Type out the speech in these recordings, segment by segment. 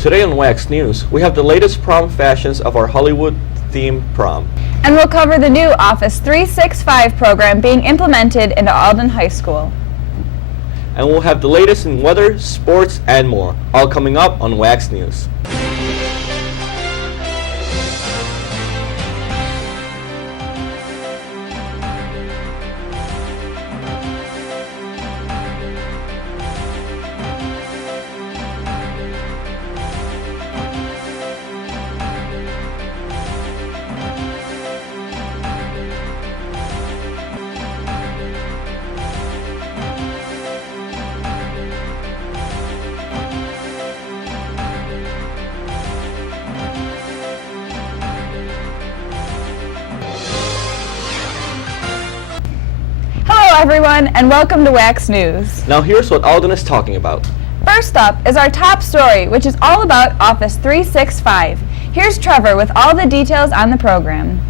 Today on Wax News, we have the latest prom fashions of our Hollywood-themed prom. And we'll cover the new Office 365 program being implemented into Alden High School. And we'll have the latest in weather, sports, and more, all coming up on Wax News. Hello everyone, and welcome to Wax News. Now here's what Alden is talking about. First up is our top story, which is all about Office 365. Here's Trevor with all the details on the program.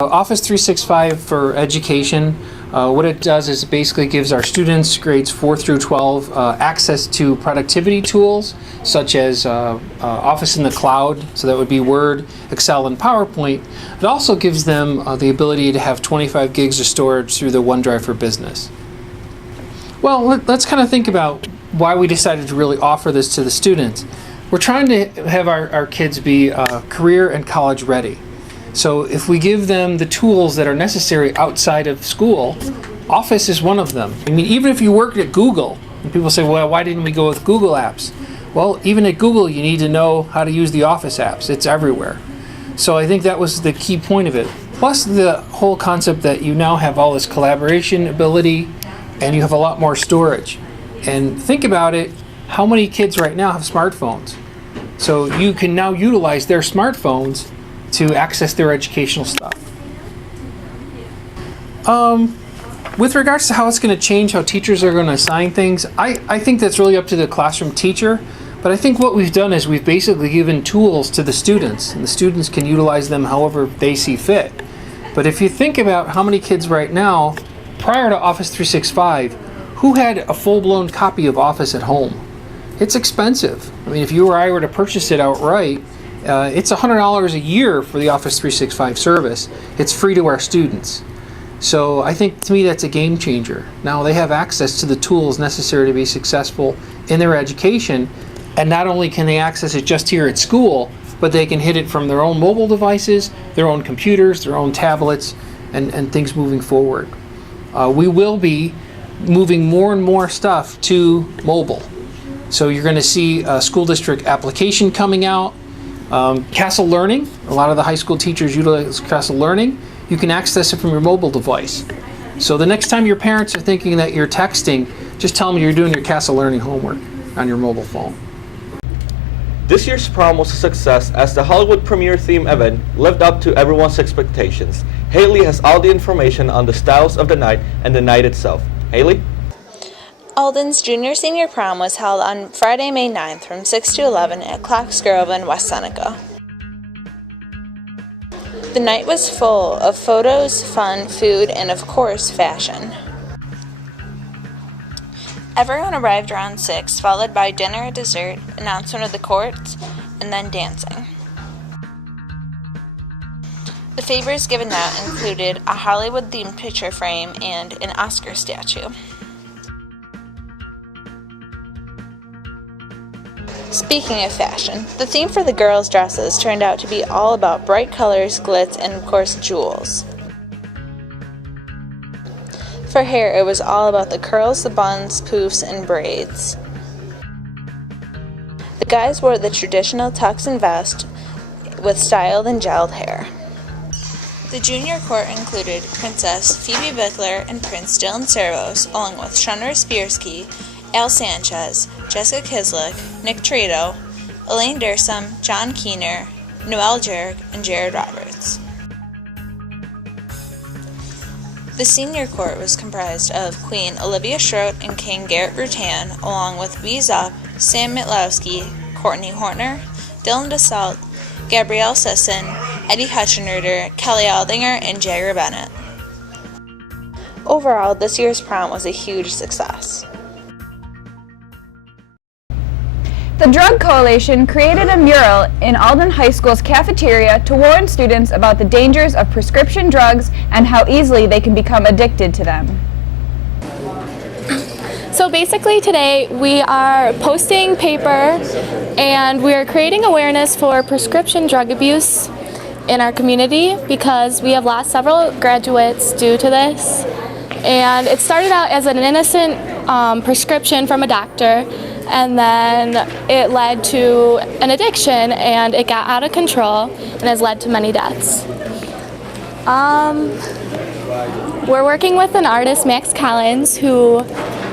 Office 365 for education, what it does is it basically gives our students, grades 4 through 12, access to productivity tools such as Office in the cloud, so that would be Word, Excel, and PowerPoint. It also gives them the ability to have 25 gigs of storage through the OneDrive for Business. Well, let's kind of think about why we decided to really offer this to the students. We're trying to have our kids be career and college ready. So if we give them the tools that are necessary outside of school, Office is one of them. I mean, even if you worked at Google, and people say, well, why didn't we go with Google apps? Well, even at Google, you need to know how to use the Office apps. It's everywhere. So I think that was the key point of it. Plus the whole concept that you now have all this collaboration ability and you have a lot more storage. And think about it, how many kids right now have smartphones? So you can now utilize their smartphones to access their educational stuff. With regards to how it's going to change how teachers are going to assign things, I think that's really up to the classroom teacher. But I think what we've done is we've basically given tools to the students, and the students can utilize them however they see fit. But if you think about how many kids right now, prior to Office 365, who had a full-blown copy of Office at home? It's expensive. I mean, if you or I were to purchase it outright, it's $100 a year for the Office 365 service. It's free to our students. So I think, to me, that's a game changer. Now they have access to the tools necessary to be successful in their education, and not only can they access it just here at school, but they can hit it from their own mobile devices, their own computers, their own tablets, and things moving forward. We will be moving more and more stuff to mobile. So you're going to see a school district application coming out. Castle Learning, a lot of the high school teachers utilize Castle Learning. You can access it from your mobile device. So the next time your parents are thinking that you're texting, just tell them you're doing your Castle Learning homework on your mobile phone. This year's prom was a success as the Hollywood premiere theme event lived up to everyone's expectations. Haley has all the information on the styles of the night and the night itself. Haley? Alden's junior-senior prom was held on Friday, May 9th from 6 to 11 at Clocks Grove in West Seneca. The night was full of photos, fun, food, and of course, fashion. Everyone arrived around 6, followed by dinner, dessert, announcement of the courts, and then dancing. The favors given out included a Hollywood-themed picture frame and an Oscar statue. Speaking of fashion, the theme for the girls' dresses turned out to be all about bright colors, glitz, and of course jewels. For hair, it was all about the curls, the buns, poofs, and braids. The guys wore the traditional tux and vest with styled and gelled hair. The junior court included Princess Phoebe Bickler and Prince Dylan Servos, along with Shunner Spiersky, Al Sanchez, Jessica Kislick, Nick Trito, Elaine Dursum, John Keener, Noel Jerk, and Jared Roberts. The senior court was comprised of Queen Olivia Schroet and King Garrett Rutan, along with Wee Zup, Sam Mitlowski, Courtney Hortner, Dylan DeSalt, Gabrielle Sisson, Eddie Hutchinruder, Kelly Aldinger, and Jagger Bennett. Overall, this year's prom was a huge success. The Drug Coalition created a mural in Alden High School's cafeteria to warn students about the dangers of prescription drugs and how easily they can become addicted to them. So basically today we are posting paper and we are creating awareness for prescription drug abuse in our community because we have lost several graduates due to this. And it started out as an innocent prescription from a doctor, and then it led to an addiction and it got out of control and has led to many deaths. We're working with an artist, Max Collins, who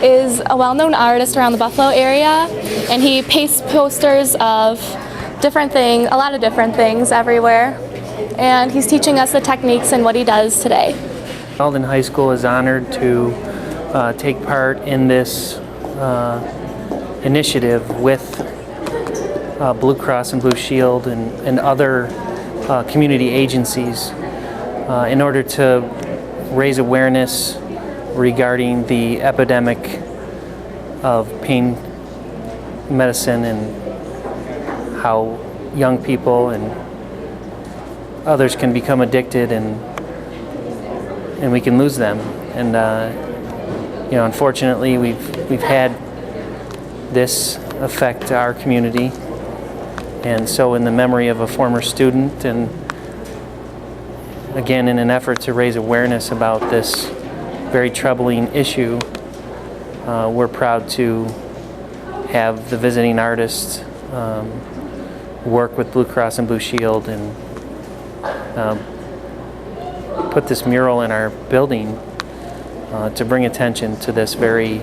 is a well-known artist around the Buffalo area, and he pastes posters of different things, a lot of different things everywhere, and he's teaching us the techniques and what he does today. Alden High School is honored to take part in this initiative with Blue Cross and Blue Shield and other community agencies in order to raise awareness regarding the epidemic of pain medicine and how young people and others can become addicted and we can lose them. And unfortunately, we've had this affect our community. And so, in the memory of a former student, and again in an effort to raise awareness about this very troubling issue, we're proud to have the visiting artist work with Blue Cross and Blue Shield and put this mural in our building to bring attention to this very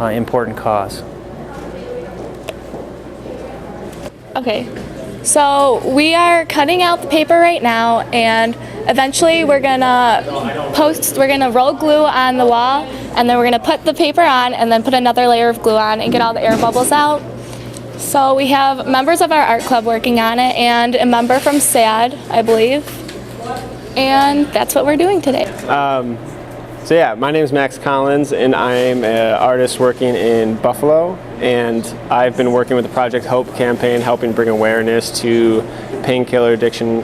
important cause. Okay, so we are cutting out the paper right now, and eventually we're gonna roll glue on the wall, and then we're gonna put the paper on and then put another layer of glue on and get all the air bubbles out. So we have members of our art club working on it and a member from SAD, I believe. And that's what we're doing today. So yeah, my name is Max Collins, and I'm an artist working in Buffalo, and I've been working with the Project Hope campaign, helping bring awareness to painkiller addiction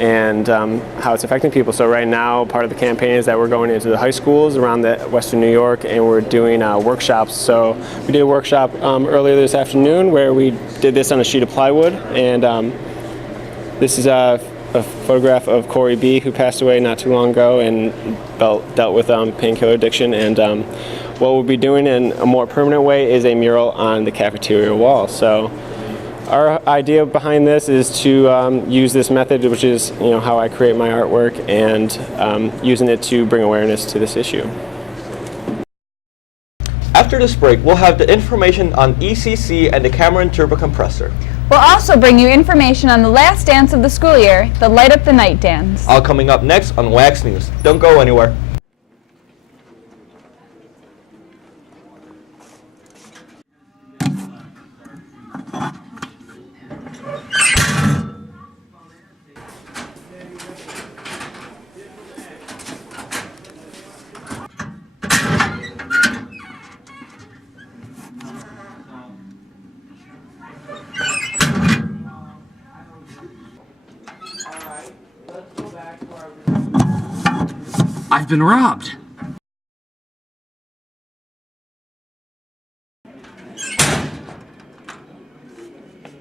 and how it's affecting people. So right now, part of the campaign is that we're going into the high schools around Western New York, and we're doing workshops. So we did a workshop earlier this afternoon where we did this on a sheet of plywood, and this is a photograph of Corey B., who passed away not too long ago and dealt with painkiller addiction. And what we'll be doing in a more permanent way is a mural on the cafeteria wall. So our idea behind this is to use this method, which is how I create my artwork, and using it to bring awareness to this issue. After this break, we'll have the information on ECC and the Cameron Turbo Compressor. We'll also bring you information on the last dance of the school year, the Light Up the Night dance. All coming up next on Wax News. Don't go anywhere. I've been robbed.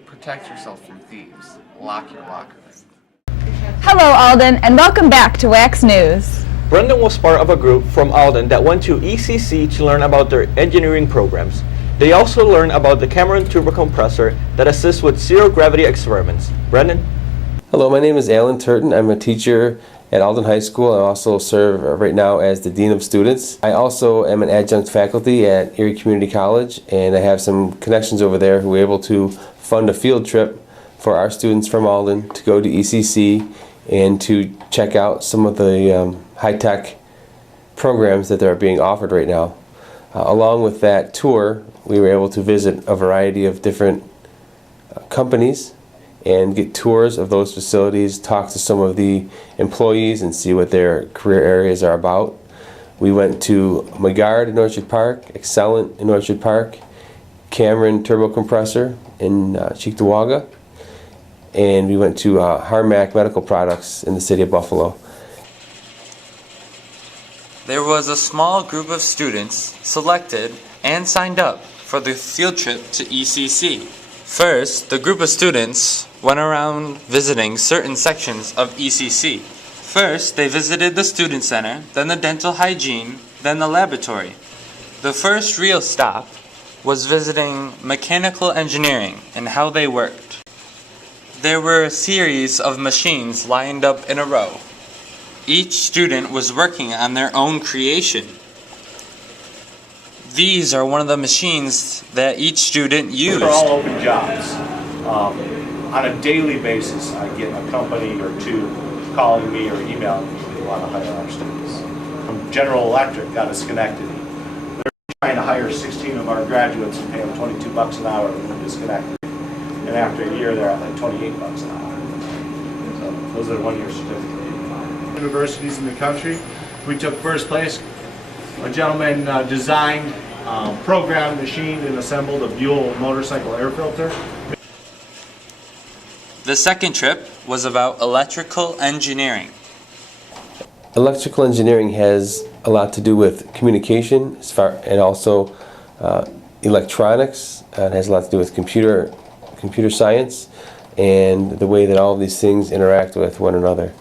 Protect yourself from thieves. Lock your locker. Hello, Alden, and welcome back to Wax News. Brendan was part of a group from Alden that went to ECC to learn about their engineering programs. They also learned about the Cameron Turbo Compressor that assists with zero-gravity experiments. Brendan? Hello, my name is Alden Turton. I'm a teacher at Alden High School. I also serve right now as the Dean of Students. I also am an adjunct faculty at Erie Community College, and I have some connections over there who were able to fund a field trip for our students from Alden to go to ECC and to check out some of the high-tech programs that are being offered right now. Along with that tour, we were able to visit a variety of different companies and get tours of those facilities, talk to some of the employees and see what their career areas are about. We went to Magard in Orchard Park, Excellent in Orchard Park, Cameron turbo compressor in Cheektowaga, and we went to Harmac Medical Products in the city of Buffalo. There was a small group of students selected and signed up for the field trip to ECC. First, the group of students went around visiting certain sections of ECC. First, they visited the student center, then the dental hygiene, then the laboratory. The first real stop was visiting mechanical engineering and how they worked. There were a series of machines lined up in a row. Each student was working on their own creation. These are one of the machines that each student used. They're all open jobs. On a daily basis, I get a company or two calling me or emailing me they want to hire our students. From General Electric out of Schenectady. They're trying to hire 16 of our graduates and pay them $22 an hour to move to Schenectady. And after a year, they're at like $28 an hour. So those are the one-year certificates. Universities in the country, we took first place. A gentleman designed, programmed, machined, and assembled a Buell motorcycle air filter. The second trip was about electrical engineering. Electrical engineering has a lot to do with communication and also electronics. It has a lot to do with computer science and the way that all of these things interact with one another.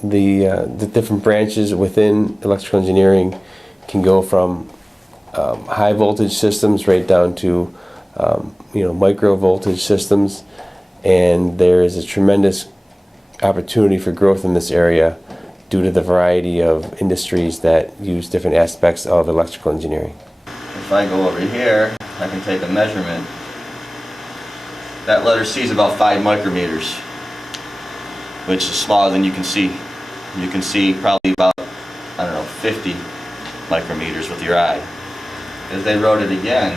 The different branches within electrical engineering can go from high voltage systems right down to micro voltage systems, and there is a tremendous opportunity for growth in this area due to the variety of industries that use different aspects of electrical engineering. If I go over here, I can take a measurement. That letter C is about 5 micrometers, which is smaller than you can see. You can see probably about, 50 micrometers with your eye. As they wrote it again,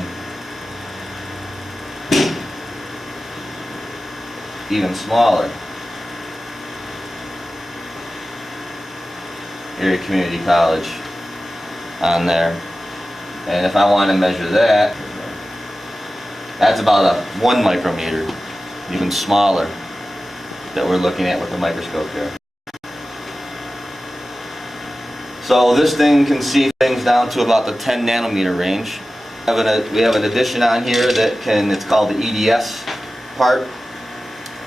even smaller. Erie Community College on there. And if I want to measure that, that's about a 1 micrometer, even smaller, that we're looking at with the microscope here. So this thing can see things down to about the 10 nanometer range. We have an addition on here that it's called the EDS part,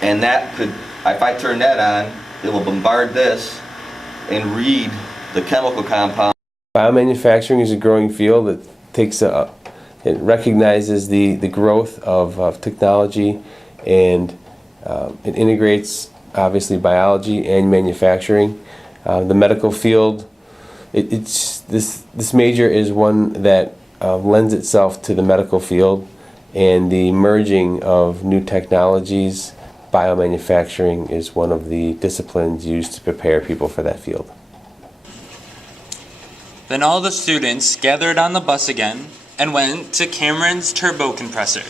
and that could, if I turn that on, it will bombard this and read the chemical compound. Biomanufacturing is a growing field that it recognizes the growth of technology, and it integrates obviously biology and manufacturing. The medical field, this major is one that lends itself to the medical field, and the merging of new technologies. Biomanufacturing is one of the disciplines used to prepare people for that field. Then all the students gathered on the bus again and went to Cameron's turbo compressor.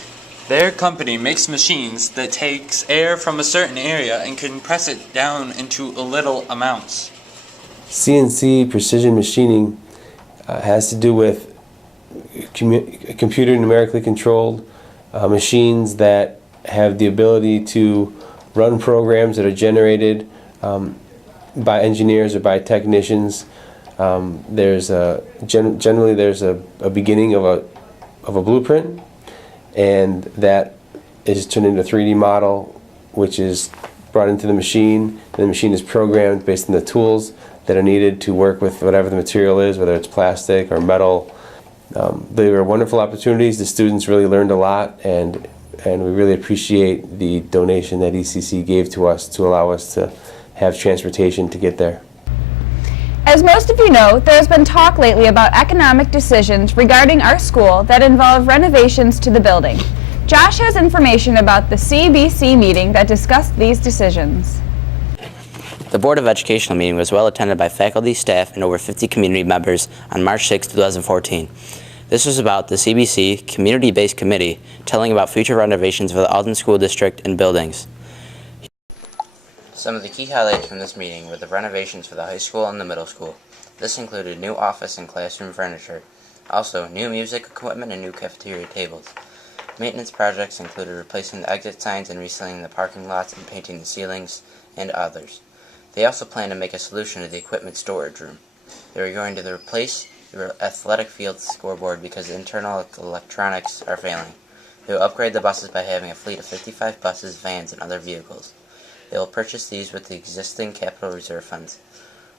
Their company makes machines that takes air from a certain area and compress it down into little amounts. CNC precision machining has to do with computer numerically controlled machines that have the ability to run programs that are generated by engineers or by technicians. Generally there's a beginning of a blueprint, and that is turned into a 3D model, which is brought into the machine, and the machine is programmed based on the tools that are needed to work with whatever the material is, whether it's plastic or metal. They were wonderful opportunities. The students really learned a lot, and we really appreciate the donation that ECC gave to us to allow us to have transportation to get there. As most of you know, there has been talk lately about economic decisions regarding our school that involve renovations to the building. Josh has information about the CBC meeting that discussed these decisions. The Board of Educational meeting was well attended by faculty, staff, and over 50 community members on March 6, 2014. This was about the CBC community-based committee telling about future renovations for the Alden School District and buildings. Some of the key highlights from this meeting were the renovations for the high school and the middle school. This included new office and classroom furniture, Also, new music equipment and new cafeteria tables. Maintenance projects included replacing the exit signs and resealing the parking lots and painting the ceilings, and others. They also plan to make a solution to the equipment storage room. They are going to replace the athletic field scoreboard because the internal electronics are failing. They will upgrade the buses by having a fleet of 55 buses, vans, and other vehicles. They will purchase these with the existing capital reserve funds.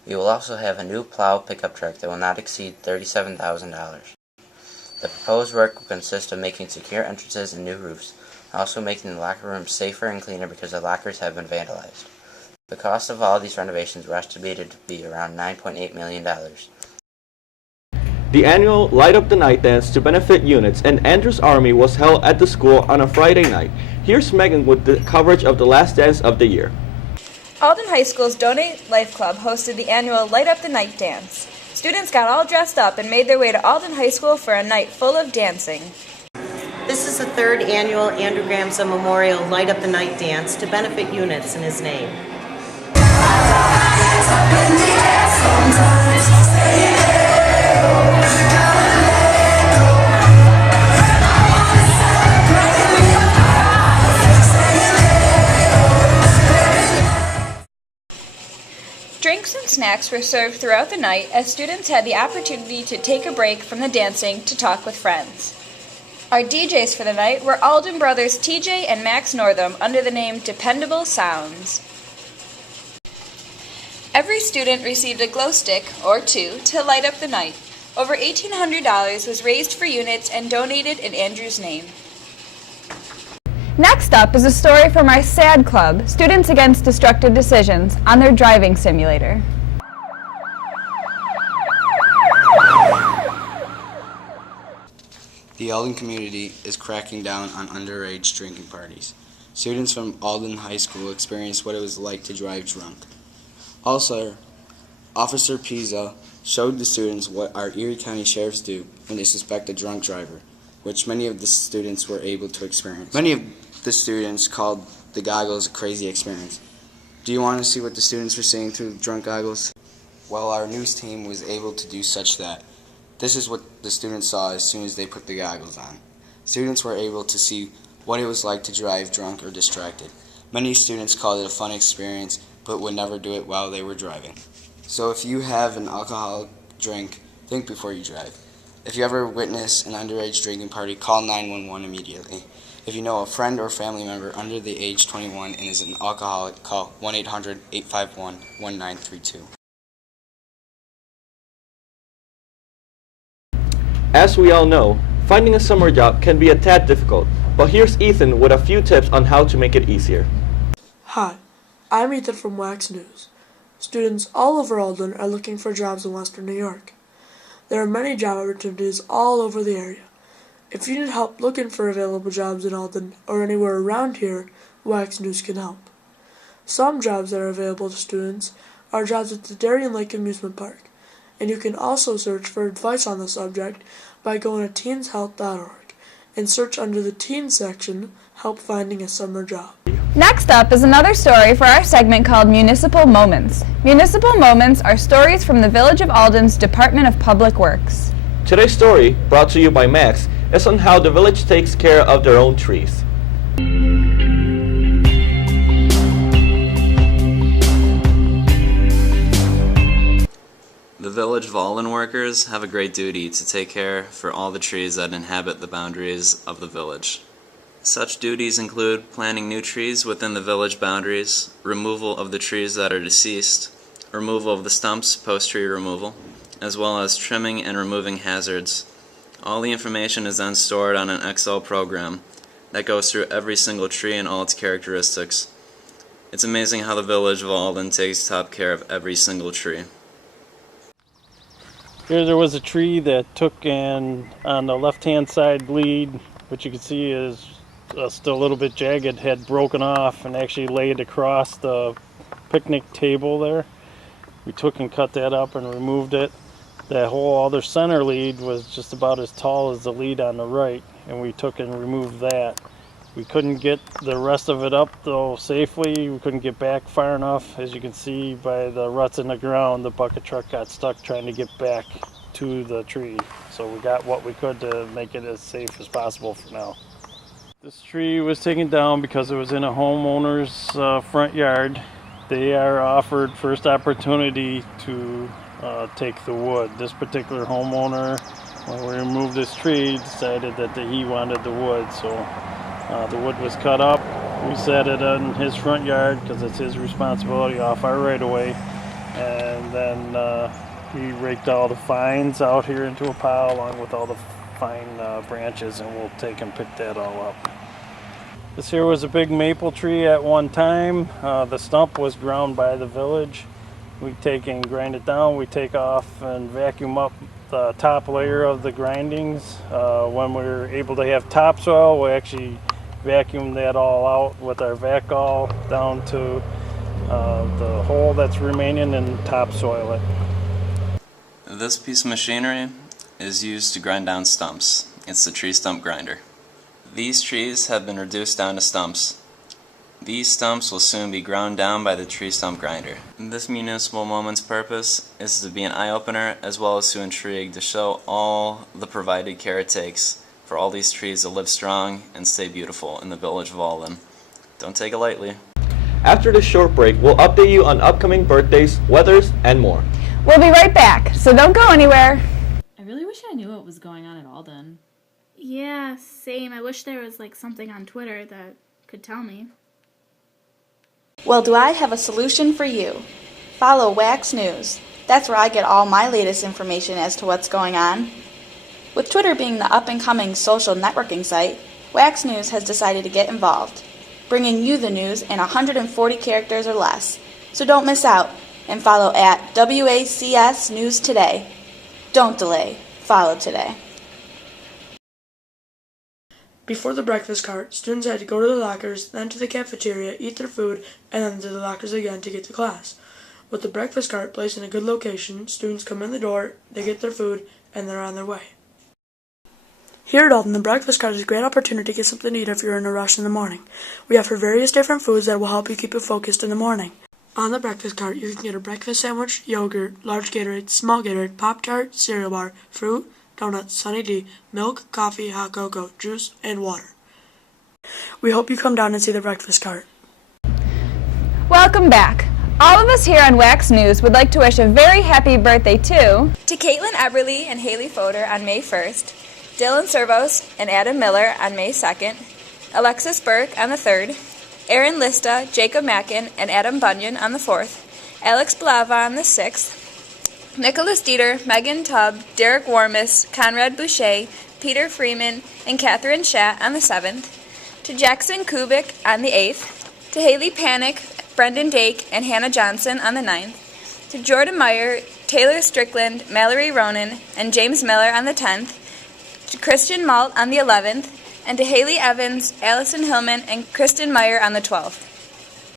We will also have a new plow pickup truck that will not exceed $37,000. The proposed work will consist of making secure entrances and new roofs, also making the locker rooms safer and cleaner because the lockers have been vandalized. The cost of all these renovations were estimated to be around $9.8 million. The annual Light Up the Night dance to benefit units and Andrews Army was held at the school on a Friday night. Here's Megan with the coverage of the last dance of the year. Alden High School's Donate Life Club hosted the annual Light Up the Night dance. Students got all dressed up and made their way to Alden High School for a night full of dancing. This is the third annual Andrew Gramsa Memorial Light Up the Night dance to benefit units in his name. Drinks and snacks were served throughout the night as students had the opportunity to take a break from the dancing to talk with friends. Our DJs for the night were Alden brothers TJ and Max Northam under the name Dependable Sounds. Every student received a glow stick or two to light up the night. Over $1,800 was raised for units and donated in Andrew's name. Next up is a story from our SAD Club, Students Against Destructive Decisions, on their driving simulator. The Alden community is cracking down on underage drinking parties. Students from Alden High School experienced what it was like to drive drunk. Also, Officer Pisa showed the students what our Erie County sheriffs do when they suspect a drunk driver, which many of the students were able to experience. Many of the students called the goggles a crazy experience. Do you want to see what the students were saying through the drunk goggles? Well, our news team was able to do such that. This is what the students saw as soon as they put the goggles on. Students were able to see what it was like to drive drunk or distracted. Many students called it a fun experience, but would never do it while they were driving. So if you have an alcoholic drink, think before you drive. If you ever witness an underage drinking party, call 911 immediately. If you know a friend or family member under the age 21 and is an alcoholic, call 1-800-851-1932. As we all know, finding a summer job can be a tad difficult, but here's Ethan with a few tips on how to make it easier. Hi, I'm Ethan from Wax News. Students all over Alden are looking for jobs in Western New York. There are many job opportunities all over the area. If you need help looking for available jobs in Alden or anywhere around here, Wax News can help. Some jobs that are available to students are jobs at the Darien Lake Amusement Park, and you can also search for advice on the subject by going to teenshealth.org and search under the Teens section, Help Finding a Summer Job. Next up is another story for our segment called Municipal Moments. Municipal Moments are stories from the Village of Alden's Department of Public Works. Today's story, brought to you by Max, is on how the village takes care of their own trees. The Village of Alden workers have a great duty to take care for all the trees that inhabit the boundaries of the village. Such duties include planting new trees within the village boundaries, removal of the trees that are deceased, removal of the stumps post-tree removal, as well as trimming and removing hazards. All the information is then stored on an Excel program that goes through every single tree and all its characteristics. It's amazing how the Village of Alden takes top care of every single tree. Here there was a tree that took and on the left-hand side lead, which you can see is still a little bit jagged, had broken off and actually laid across the picnic table there. We took and cut that up and removed it. That whole other center lead was just about as tall as the lead on the right, and we took and removed that. We couldn't get the rest of it up though safely. We couldn't get back far enough. As you can see by the ruts in the ground, the bucket truck got stuck trying to get back to the tree. So we got what we could to make it as safe as possible for now. This tree was taken down because it was in a homeowner's front yard. They are offered first opportunity to take the wood. This particular homeowner, when we removed this tree, decided that he wanted the wood. So the wood was cut up. We set it in his front yard because it's his responsibility off our right of way. And then he raked all the fines out here into a pile along with all the fine branches, and we'll take and pick that all up. This here was a big maple tree at one time. The stump was ground by the village. We take and grind it down. We take off and vacuum up the top layer of the grindings. When we're able to have topsoil, we actually vacuum that all out with our vac-all down to the hole that's remaining and topsoil it. This piece of machinery is used to grind down stumps. It's the tree stump grinder. These trees have been reduced down to stumps. These stumps will soon be ground down by the tree stump grinder. This Municipal Moments purpose is to be an eye-opener as well as to intrigue, to show all the provided care it takes for all these trees to live strong and stay beautiful in the village of Alden. Don't take it lightly. After this short break, we'll update you on upcoming birthdays, weathers, and more. We'll be right back, so don't go anywhere. I really wish I knew what was going on at Alden. Yeah, same. I wish there was like something on Twitter that could tell me. Well, do I have a solution for you? Follow Wax News. That's where I get all my latest information as to what's going on. With Twitter being the up-and-coming social networking site, Wax News has decided to get involved, bringing you the news in 140 characters or less. So don't miss out and follow at WACS News Today. Don't delay. Follow today. Before the breakfast cart, students had to go to the lockers, then to the cafeteria, eat their food, and then to the lockers again to get to class. With the breakfast cart placed in a good location, students come in the door, they get their food, and they're on their way. Here at Alden, the breakfast cart is a great opportunity to get something to eat if you're in a rush in the morning. We offer various different foods that will help you keep you focused in the morning. On the breakfast cart, you can get a breakfast sandwich, yogurt, large Gatorade, small Gatorade, Pop-Tart, cereal bar, fruit, donuts, Sunny D, milk, coffee, hot cocoa, juice, and water. We hope you come down and see the breakfast cart. Welcome back. All of us here on Wax News would like to wish a very happy birthday to Caitlin Eberly and Haley Fodor on May 1st, Dylan Servos and Adam Miller on May 2nd, Alexis Burke on the 3rd, Aaron Lista, Jacob Mackin, and Adam Bunyan on the 4th, Alex Blava on the 6th, Nicholas Dieter, Megan Tubb, Derek Warmis, Conrad Boucher, Peter Freeman, and Catherine Schatt on the 7th, to Jackson Kubik on the 8th, to Haley Panic, Brendan Dake, and Hannah Johnson on the 9th, to Jordan Meyer, Taylor Strickland, Mallory Ronan, and James Miller on the 10th, to Christian Malt on the 11th, and to Haley Evans, Allison Hillman, and Kristen Meyer on the 12th.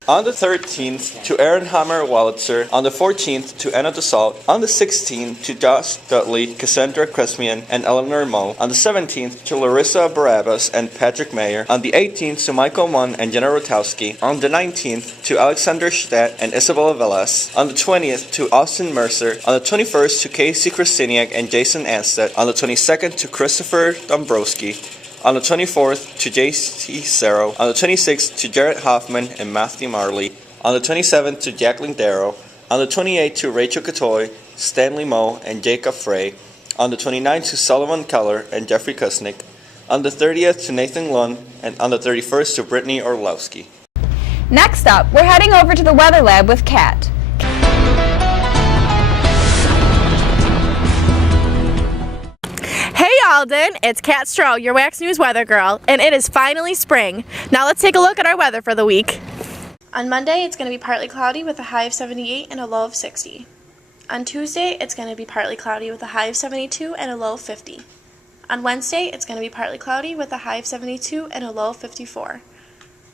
On the 13th, to Aaron Hammer Wallitzer. On the 14th, to Anna DeSalt. On the 16th, to Josh Dudley, Cassandra Cresmian, and Eleanor Moe. On the 17th, to Larissa Barabbas and Patrick Mayer. On the 18th, to Michael Munn and Jenna Rotowski. On the 19th, to Alexander Stadt and Isabella Velez. On the 20th, to Austin Mercer. On the 21st, to Casey Kristiniak and Jason Anstead. On the 22nd, to Christopher Dombrowski. On the 24th, to J.C. Serro. On the 26th, to Jarrett Hoffman and Matthew Marley. On the 27th, to Jacqueline Darrow. On the 28th, to Rachel Catoy, Stanley Moe, and Jacob Frey. On the 29th, to Sullivan Keller and Jeffrey Kusnick. On the 30th, to Nathan Lund. And on the 31st, to Brittany Orlowski. Next up, we're heading over to the Weather Lab with Kat. Hey Alden, it's Kat Stroh, your Wax News weather girl, and it is finally spring. Now let's take a look at our weather for the week. On Monday, it's going to be partly cloudy with a high of 78 and a low of 60. On Tuesday, it's going to be partly cloudy with a high of 72 and a low of 50. On Wednesday, it's going to be partly cloudy with a high of 72 and a low of 54.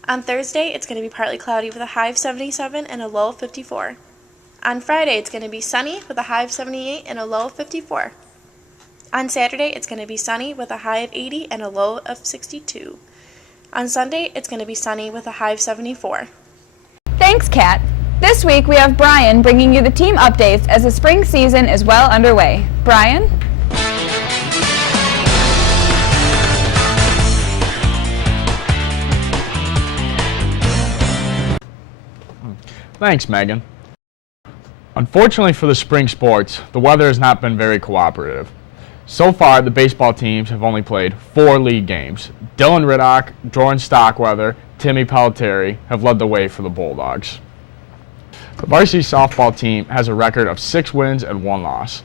On Thursday, it's going to be partly cloudy with a high of 77 and a low of 54. On Friday, it's going to be sunny with a high of 78 and a low of 54. On Saturday, it's going to be sunny with a high of 80 and a low of 62. On Sunday, it's going to be sunny with a high of 74. Thanks, Kat. This week we have Brian bringing you the team updates as the spring season is well underway. Brian? Thanks, Megan. Unfortunately for the spring sports, the weather has not been very cooperative. So far, the baseball teams have only played 4 league games. Dylan Riddock, Jordan Stockweather, Timmy Pelletieri have led the way for the Bulldogs. The varsity softball team has a record of 6 wins and 1 loss.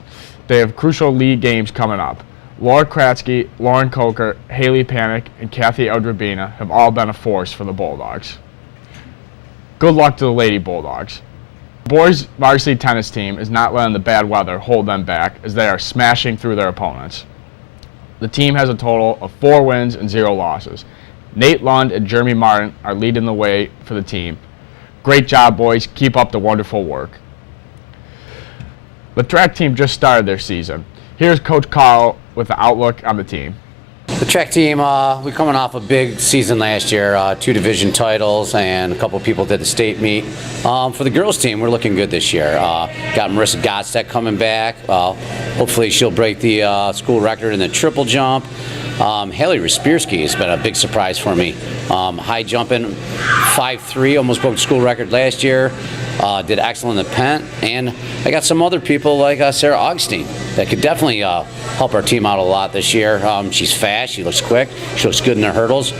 They have crucial league games coming up. Laura Kratzky, Lauren Coker, Haley Panic, and Kathy Odrabina have all been a force for the Bulldogs. Good luck to the Lady Bulldogs. The boys varsity tennis team is not letting the bad weather hold them back as they are smashing through their opponents. The team has a total of 4 wins and 0 losses. Nate Lund and Jeremy Martin are leading the way for the team. Great job, boys. Keep up the wonderful work. The track team just started their season. Here's Coach Carl with the outlook on the team. The track team, we're coming off a big season last year, 2 division titles, and a couple people did the state meet. For the girls team, we're looking good this year. Got Marissa Gottstek coming back. Hopefully she'll break the school record in the triple jump. Haley Respirski has been a big surprise for me. High jumping, 5'3", almost broke the school record last year. Did excellent in the pent, and I got some other people like Sarah Augustine that could definitely help our team out a lot this year. She's fast, she looks quick, she looks good in the hurdles.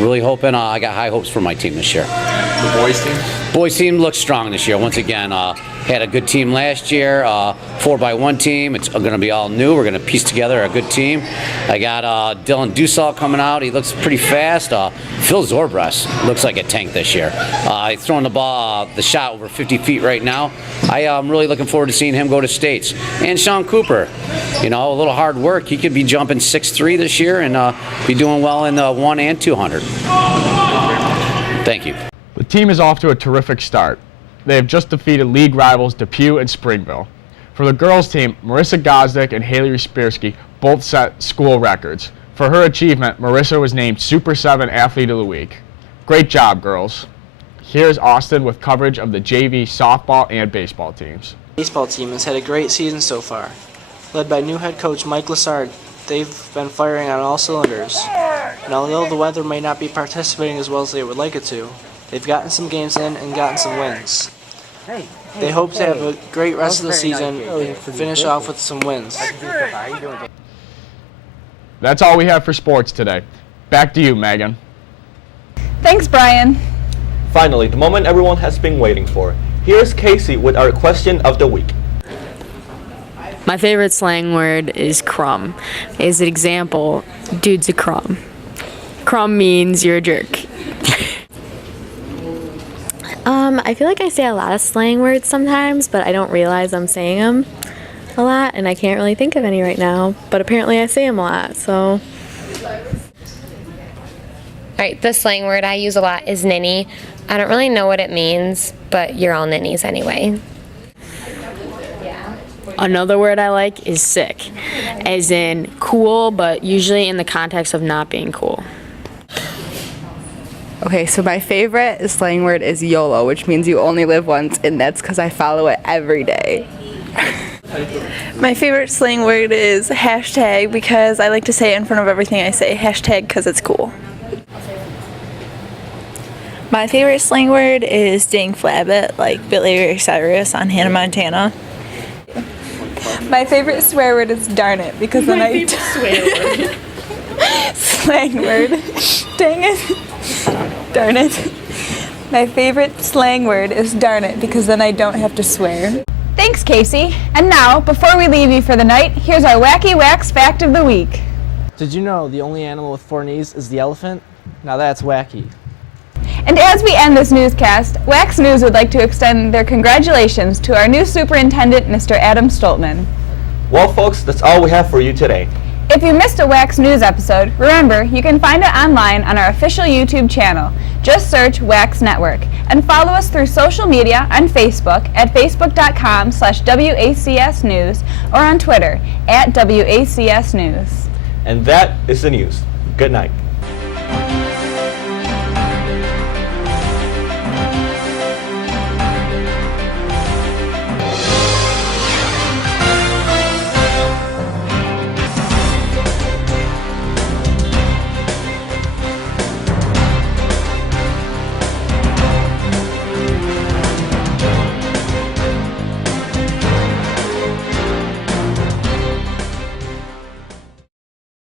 Really hoping, I got high hopes for my team this year. The boys team? Boys team looks strong this year. Once again, had a good team last year, 4x1 team. It's going to be all new. We're going to piece together a good team. I got Dylan Dussault coming out. He looks pretty fast. Phil Zorbres looks like a tank this year. He's throwing the ball, the shot over 50 feet right now. I am really looking forward to seeing him go to states. And Sean Cooper, a little hard work. He could be jumping 6'3" this year and be doing well in the 1 and 200. Thank you. The team is off to a terrific start. They have just defeated league rivals Depew and Springville. For the girls team, Marissa Gosdick and Haley Respirski both set school records. For her achievement, Marissa was named Super 7 Athlete of the Week. Great job, girls. Here's Austin with coverage of the JV softball and baseball teams. The baseball team has had a great season so far. Led by new head coach Mike Lassard, they've been firing on all cylinders. And although the weather may not be participating as well as they would like it to, they've gotten some games in and gotten some wins. They hope to have a great rest of the season and finish off with some wins. That's all we have for sports today. Back to you, Megan. Thanks, Brian. Finally, the moment everyone has been waiting for. Here's Casey with our question of the week. My favorite slang word is crumb. As an example, dude's a crumb. Crumb means you're a jerk. I feel like I say a lot of slang words sometimes, but I don't realize I'm saying them a lot, and I can't really think of any right now, but apparently I say them a lot, so. Alright, the slang word I use a lot is ninny. I don't really know what it means, but you're all ninnies anyway. Another word I like is sick, as in cool, but usually in the context of not being cool. Okay, so my favorite slang word is YOLO, which means you only live once, and that's because I follow it every day. My favorite slang word is hashtag because I like to say it in front of everything I say. Hashtag because it's cool. My favorite slang word is dang flabbit, like Billy Ray Cyrus on Hannah Montana. My favorite swear word is darn it because then I swear word. slang word. Dang it. Darn it. My favorite slang word is darn it because then I don't have to swear. Thanks, Casey. And now, before we leave you for the night, here's our Wacky Wax Fact of the Week. Did you know the only animal with 4 knees is the elephant? Now that's wacky. And as we end this newscast, Wax News would like to extend their congratulations to our new superintendent, Mr. Adam Stoltman. Well, folks, that's all we have for you today. If you missed a Wax News episode, remember, you can find it online on our official YouTube channel. Just search Wax Network and follow us through social media on Facebook at facebook.com/WACS News or on Twitter at WACS News. And that is the news. Good night.